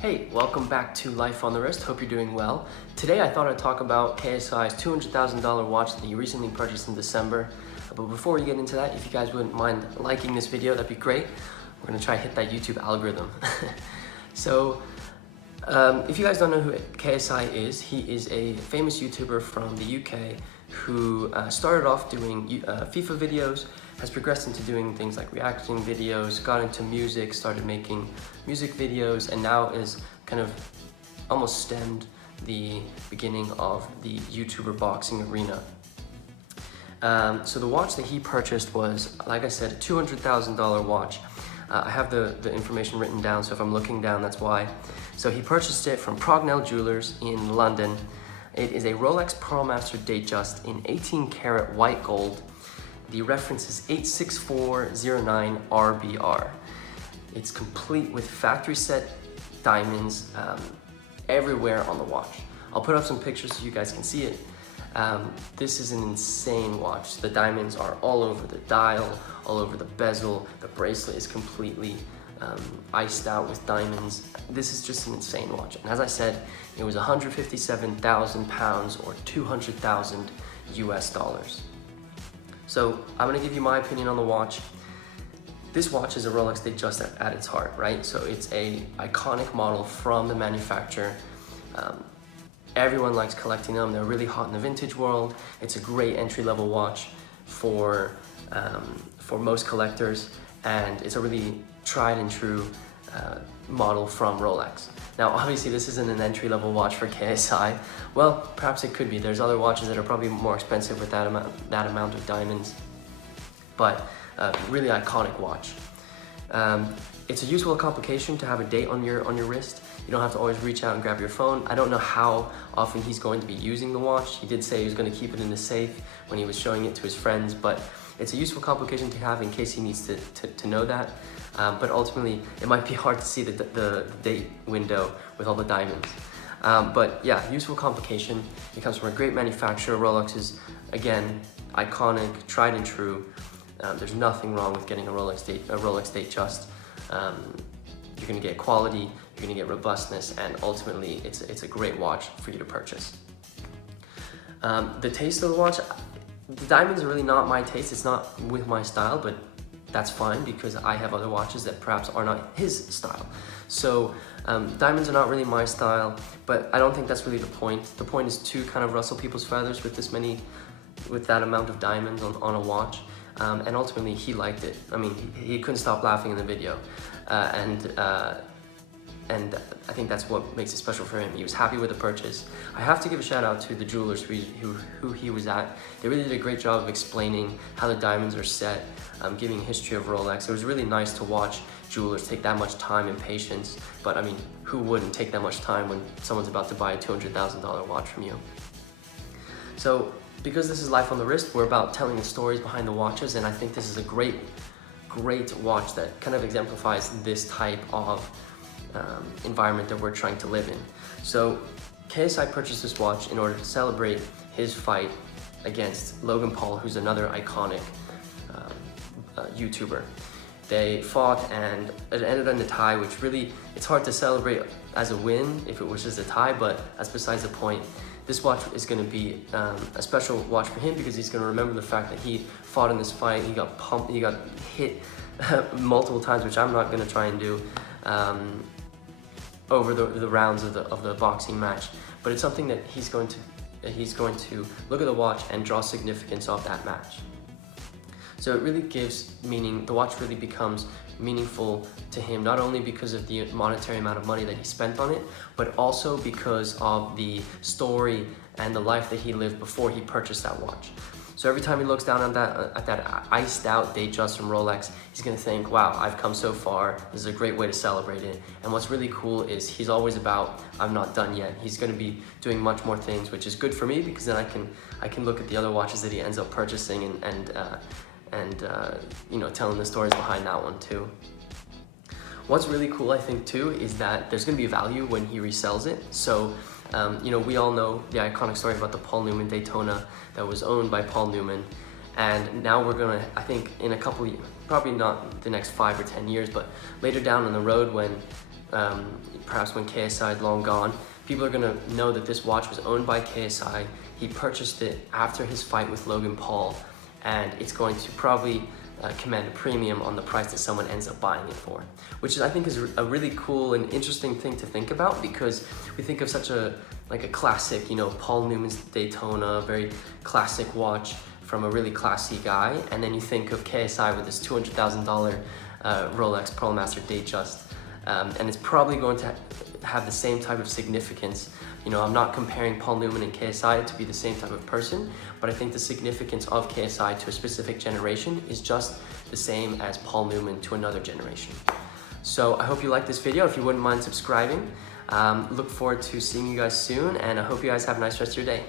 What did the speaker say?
Hey, welcome back to Life on the Wrist. Hope you're doing well. Today I thought I'd talk about KSI's $200,000 watch that he recently purchased in December. But before we get into that, if you guys wouldn't mind liking this video, that'd be great. We're gonna try to hit that YouTube algorithm. If you guys don't know who KSI is, he is a famous YouTuber from the UK who started off doing FIFA videos, has progressed into doing things like reaction videos, got into music, started making music videos, and now is kind of almost stemmed the beginning of the YouTuber boxing arena. So the watch that he purchased was, like I said, a $200,000 watch. I have the information written down, so if I'm looking down, that's why. So he purchased it from Prognell Jewelers in London. It is a Rolex Pearlmaster DateJust in 18 karat white gold. The reference is 86409RBR. It's complete with factory set diamonds everywhere on the watch. I'll put up some pictures so you guys can see it. This is an insane watch. The diamonds are all over the dial, all over the bezel. The bracelet is completely iced out with diamonds. This is just an insane watch. And as I said, it was 157,000 pounds or 200,000 US dollars. So I'm gonna give you my opinion on the watch. This watch is a Rolex DateJust at its heart, right? So it's a iconic model from the manufacturer. Everyone likes collecting them. They're really hot in the vintage world. It's a great entry-level watch for most collectors, and it's a really tried and true model from Rolex. Now, obviously, this isn't an entry-level watch for KSI. Well, perhaps it could be. There's other watches that are probably more expensive with that amount of diamonds, but really iconic watch. It's a useful complication to have a date on your wrist. You don't have to always reach out and grab your phone. I don't know how often he's going to be using the watch. He did say he was going to keep it in the safe when he was showing it to his friends, but it's a useful complication to have in case he needs to know that. But ultimately, it might be hard to see the date window with all the diamonds. But yeah, useful complication. It comes from a great manufacturer. Rolex is, again, iconic, tried and true. There's nothing wrong with getting a Rolex DateJust. You're gonna get quality, you're gonna get robustness, and ultimately, it's a great watch for you to purchase. The taste of the watch, the diamonds are really not my taste. It's not with my style, but that's fine because I have other watches that perhaps are not his style. So diamonds are not really my style, but I don't think that's really the point. The point is to kind of rustle people's feathers with that amount of diamonds on a watch. And ultimately he liked it. I mean, he couldn't stop laughing in the video. And I think that's what makes it special for him. He was happy with the purchase. I have to give a shout out to the jewelers who he was at. They really did a great job of explaining how the diamonds are set, giving history of Rolex. It was really nice to watch jewelers take that much time and patience, but I mean, who wouldn't take that much time when someone's about to buy a $200,000 watch from you? So, because this is Life on the Wrist, we're about telling the stories behind the watches, and I think this is a great watch that kind of exemplifies this type of environment that we're trying to live in. So KSI purchased this watch in order to celebrate his fight against Logan Paul, who's another iconic YouTuber. They fought and it ended in a tie, which really, it's hard to celebrate as a win if it was just a tie, but that's besides the point. This watch is going to be a special watch for him because he's going to remember the fact that he fought in this fight. He got pumped, he got hit multiple times, which I'm not going to try and do over the rounds of the boxing match. But it's something that he's going to look at the watch and draw significance of that match. So it really gives meaning. The watch really becomes meaningful to him, not only because of the monetary amount of money that he spent on it, but also because of the story and the life that he lived before he purchased that watch. So every time he looks down at that iced out DateJust from Rolex, he's gonna think, wow, I've come so far. This is a great way to celebrate it. And what's really cool is he's always about, I'm not done yet. He's gonna be doing much more things, which is good for me because then I can look at the other watches that he ends up purchasing and you know, telling the stories behind that one too. What's really cool, I think, too, is that there's going to be a value when he resells it. So, you know, we all know the iconic story about the Paul Newman Daytona that was owned by Paul Newman. And now we're going to, I think, in a couple of, probably not the next 5 or 10 years, but later down on the road when perhaps when KSI is long gone, people are gonna know that this watch was owned by KSI. He purchased it after his fight with Logan Paul, and it's going to probably command a premium on the price that someone ends up buying it for, which I think is a really cool and interesting thing to think about, because we think of such a classic, you know, Paul Newman's Daytona, very classic watch from a really classy guy, and then you think of KSI with this $200,000 Rolex Pearlmaster DateJust, and it's probably going to have the same type of significance. You know, I'm not comparing Paul Newman and KSI to be the same type of person, but I think the significance of KSI to a specific generation is just the same as Paul Newman to another generation. So I hope you liked this video. If you wouldn't mind subscribing, look forward to seeing you guys soon, and I hope you guys have a nice rest of your day.